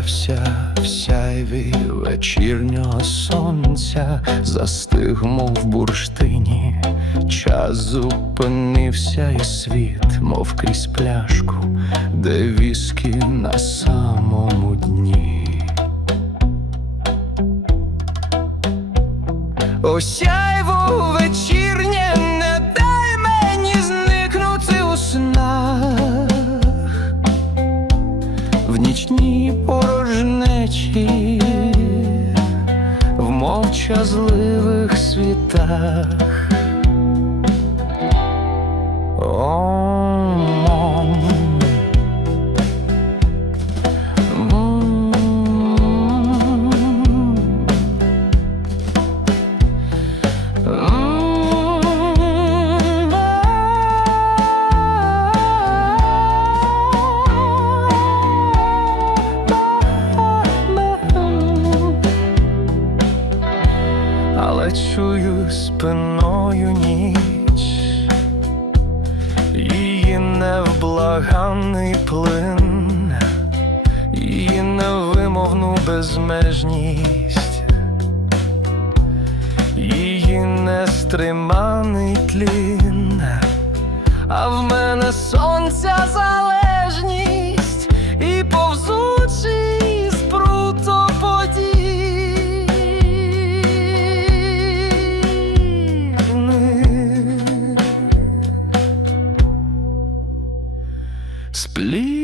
Купався в сяйві вечірнього сонця, застиг, мов бурштині, час зупинився і світ, мов крізь пляшку, де віскі на самому дні. Осяйво вечірнє, в нічній порожнечі, в мовчазливих світах. Але чую спиною ніч, її невблаганний плин, її невимовну безмежність її нестриманий тлін, а в мене залежність. Leave.